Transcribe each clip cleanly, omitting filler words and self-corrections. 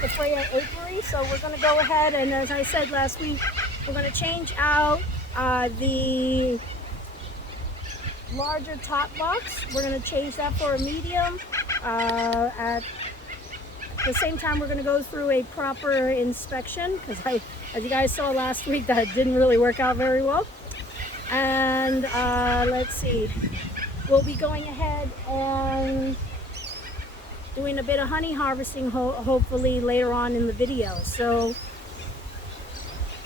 the Freya apiary. So we're going to go ahead and, as I said last week, we're going to change out the larger top box. We're going to change that for a medium. At the same time, we're going to go through a proper inspection because as you guys saw last week, that didn't really work out very well. And let's see, we'll be going ahead and doing a bit of honey harvesting hopefully later on in the video. So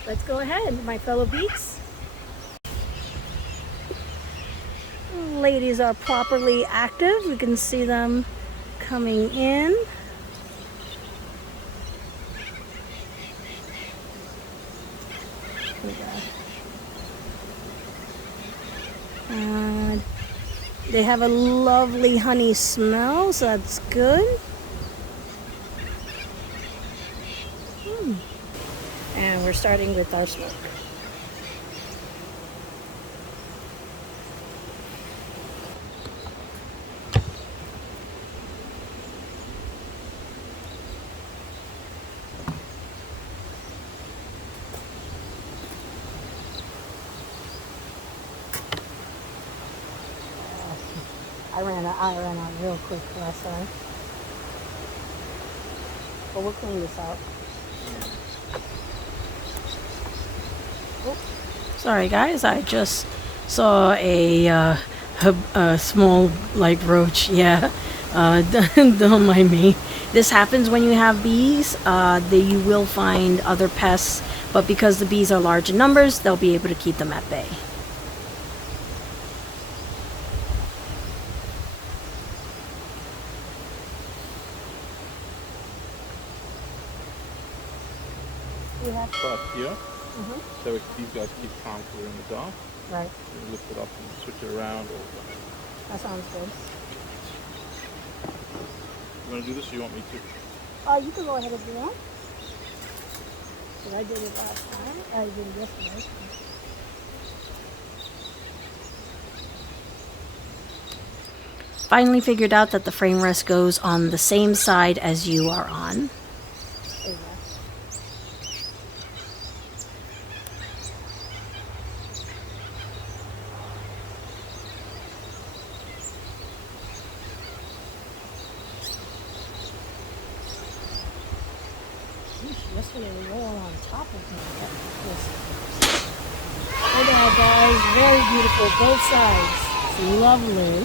let's go ahead, my fellow beaks. Ladies are properly active. We can see them coming in. They have a lovely honey smell, so that's good. And we're starting with our smoke. I ran out real quick last time. But we'll clean this out. Oh. Sorry guys, I just saw a small like roach. Yeah, don't mind me. This happens when you have bees. You will find other pests, but because the bees are large in numbers, they'll be able to keep them at bay. Up here, so these guys keep calm clear in the dark. Right. You lift it up and switch it around. That sounds good. You want to do this, or you want me to? You can go ahead if you want. Because I did it last time. I did it yesterday. Finally figured out that the frame rest goes on the same side as you are on. Yesterday we were all on top of me. Look at that, guys. Very beautiful, both sides. It's lovely.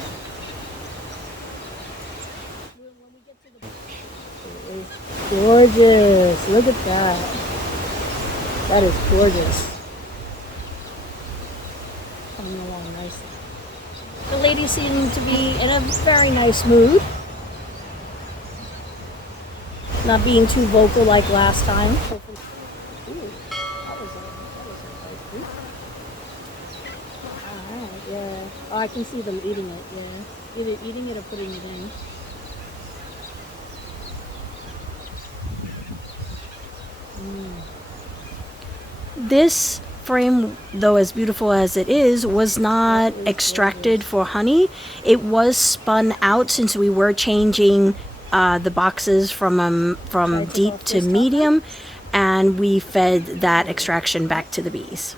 It is gorgeous. Look at that. That is gorgeous. Coming along nicely. The ladies seem to be in a very nice mood. Not being too vocal like last time. Ooh, that was a nice group. Alright, yeah. Oh, I can see them eating it, yeah. Either eating it or putting it in. This frame, though as beautiful as it is, was not extracted for honey. It was spun out since we were changing the boxes from deep to medium, and we fed that extraction back to the bees.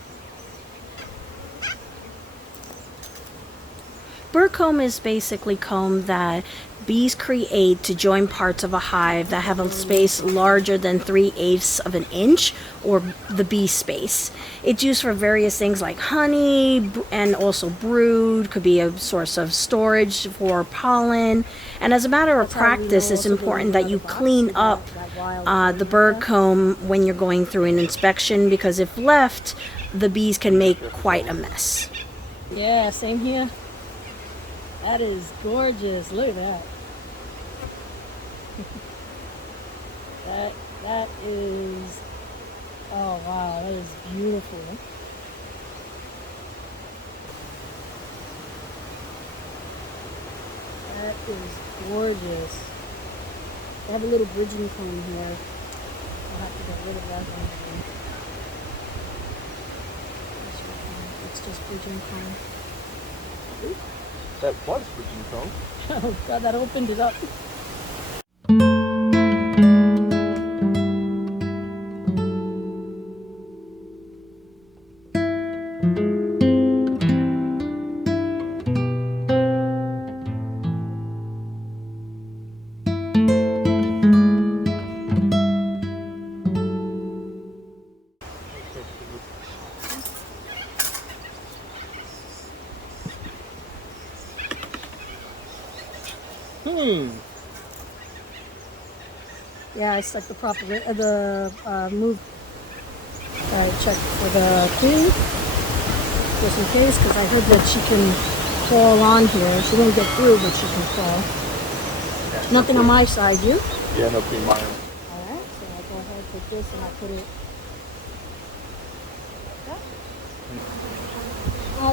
Bird comb is basically comb that bees create to join parts of a hive that have a space larger than 3/8 of an inch, or the bee space. It's used for various things like honey and also brood, could be a source of storage for pollen. And as a matter of practice, it's important that you clean up the bird comb when you're going through an inspection, because if left, the bees can make quite a mess. Yeah, same here. That is gorgeous. Look at that. That is, oh wow, that is beautiful. That is gorgeous. I have a little bridging comb here. I'll have to get rid of that one. It's just bridging comb. Ooh. That was bridging comb. Oh God, that opened it up. queen. Yeah, I stuck the proper move. Check for the queen, just in case, because I heard that she can fall on here. She won't get through, but she can fall. Yeah, Nothing on my side, you? Yeah, no queen mine. Alright, so I'll go ahead with this and I'll put it like that.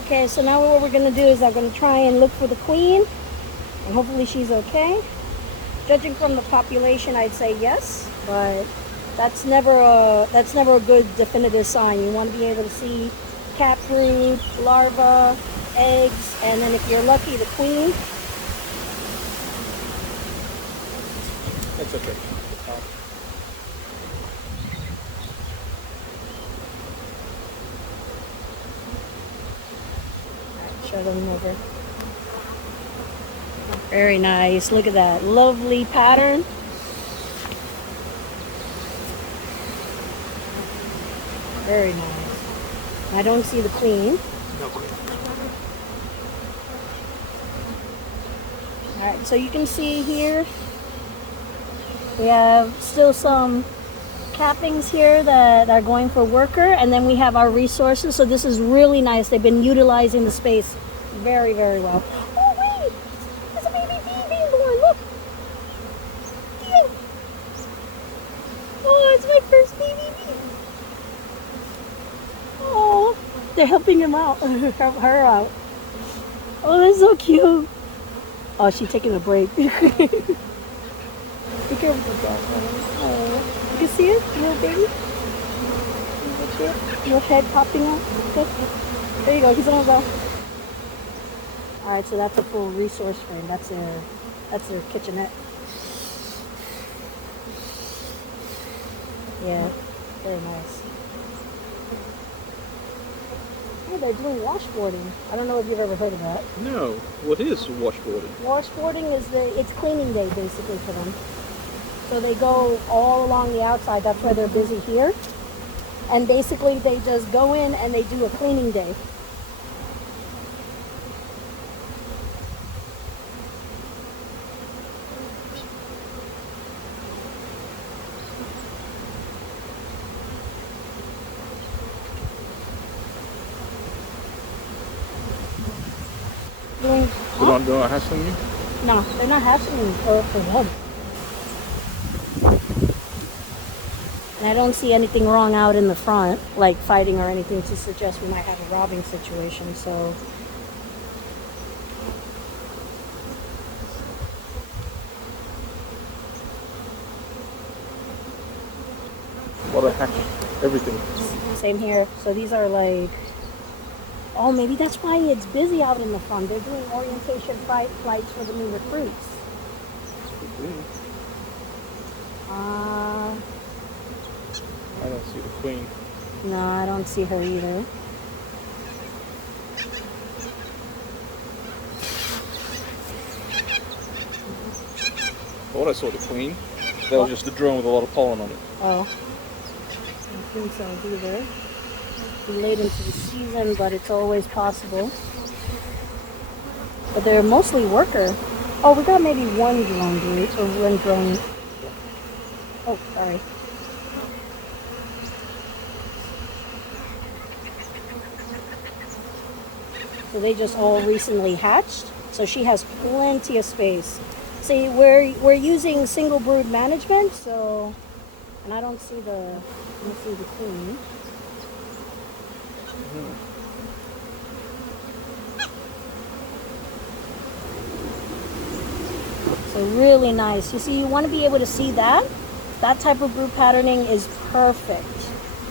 Okay, so now what we're going to do is I'm going to try and look for the queen, and hopefully she's okay. Judging from the population, I'd say yes, but that's never a good definitive sign. You want to be able to see cat brood, larva, eggs, and then if you're lucky, the queen. That's okay. Show them over. Very nice. Look at that lovely pattern. Very nice. I don't see the queen. No queen. All right, so you can see here we have still some cappings here that are going for worker, and then we have our resources. So this is really nice. They've been utilizing the space very, very well. Oh wait, there's a baby bee being born. Look. Cute. Oh, it's my first baby bee. Oh, they're helping him out, her out. Oh, that's so cute. Oh, she's taking a break. Be careful with that. Oh, you can see it, little baby. Little head popping out. Good. There you go. He's gonna go. All right, so that's a full resource frame. That's their kitchenette. Yeah, very nice. Oh, they're doing washboarding. I don't know if you've ever heard of that. No. What is washboarding? Washboarding is it's cleaning day basically for them. So they go all along the outside. That's why they're busy here. And basically they just go in and they do a cleaning day. They're not hassling you? No, they're not hassling me for them. And I don't see anything wrong out in the front, like fighting or anything to suggest we might have a robbing situation, so. What a hatch. Everything. Same here. So these are like, oh, maybe that's why it's busy out in the front. They're doing orientation flights for the new recruits. I don't see the queen. No, I don't see her either. I thought I saw the queen. That was just a drone with a lot of pollen on it. Oh. I think so either. We're late into the season, but it's always possible. But they're mostly worker. Oh, we got maybe one drone dude, or one drone. Oh, sorry. So they just all recently hatched. So she has plenty of space. See, we're using single brood management, so, and I don't see the queen. So really nice. You see, you want to be able to see that. That type of brood patterning is perfect.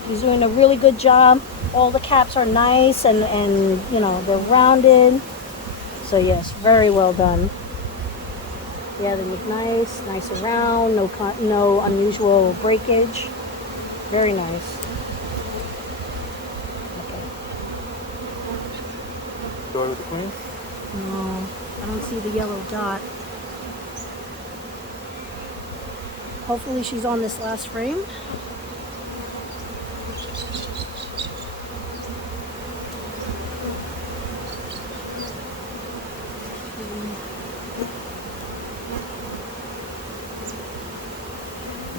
He's doing a really good job. All the caps are nice and you know, they're rounded. So yes, very well done. Yeah, they look nice and round, no unusual breakage. Very nice. Okay. Go with the queen? No, I don't see the yellow dot. Hopefully she's on this last frame.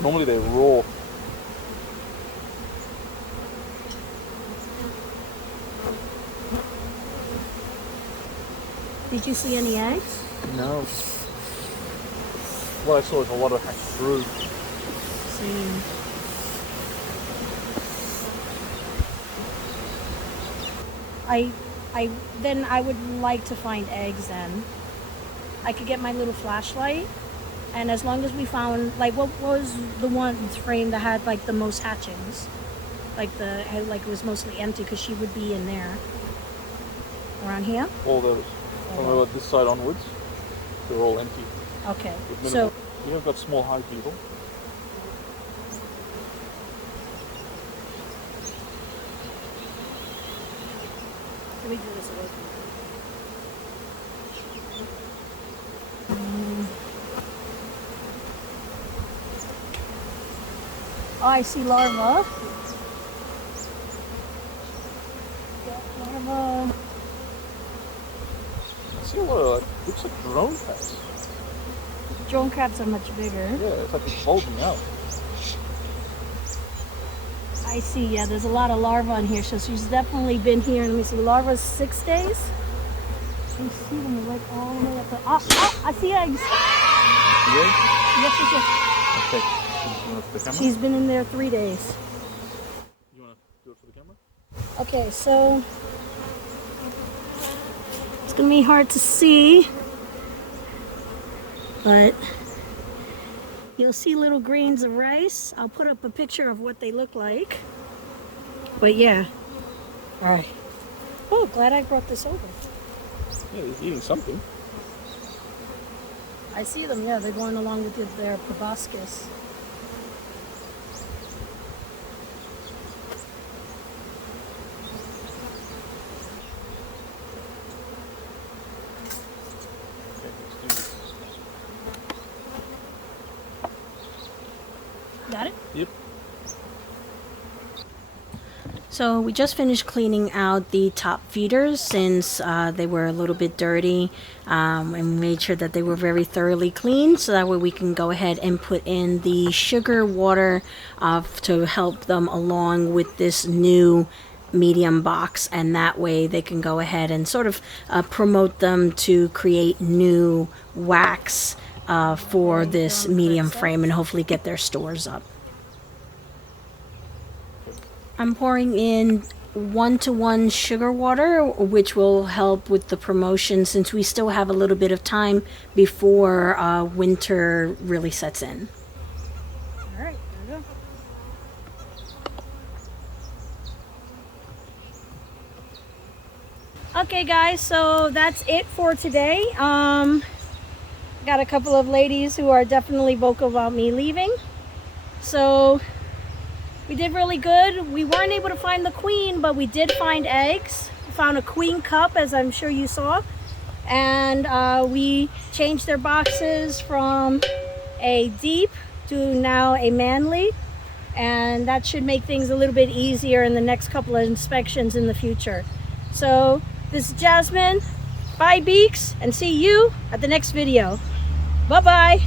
Normally they're raw. Did you see any eggs? No. What I saw is a lot of hatched brood. Same. Then I would like to find eggs then. I could get my little flashlight, and as long as we found, like, what was the one frame that had like the most hatchings? Like it was mostly empty, because she would be in there. Around here? All those. From about this side onwards, they're all empty. Okay. So we have got small hive beetle. Let me do this away from you. Oh, I see larva. Yeah, larva. I see a lot of, looks like drone cats. Drone cats are much bigger. Yeah, it's like it's bulging out. I see, yeah, there's a lot of larvae on here, so she's definitely been here. Let me see, larva's 6 days. You see them like all the way up there. Oh, I see eggs. Yeah? Yes. Okay. You want to the camera? She's been in there 3 days. You want to do it for the camera? Okay, so it's gonna be hard to see, but you'll see little grains of rice. I'll put up a picture of what they look like. But yeah. All right. Oh, glad I brought this over. Yeah, he's eating something. I see them, yeah, they're going along with their proboscis. Okay, let's do this. Got it? Yep. So we just finished cleaning out the top feeders since they were a little bit dirty, and made sure that they were very thoroughly clean, so that way we can go ahead and put in the sugar water to help them along with this new medium box, and that way they can go ahead and sort of promote them to create new wax for this medium frame and hopefully get their stores up. I'm pouring in 1-to-1 sugar water, which will help with the promotion since we still have a little bit of time before winter really sets in. All right, there we go. Okay guys, so that's it for today. Got a couple of ladies who are definitely vocal about me leaving. So we did really good. We weren't able to find the queen, but we did find eggs. We found a queen cup, as I'm sure you saw. And we changed their boxes from a deep to now a manly. And that should make things a little bit easier in the next couple of inspections in the future. So this is Jasmine. Bye, Beaks, and see you at the next video. Bye-bye.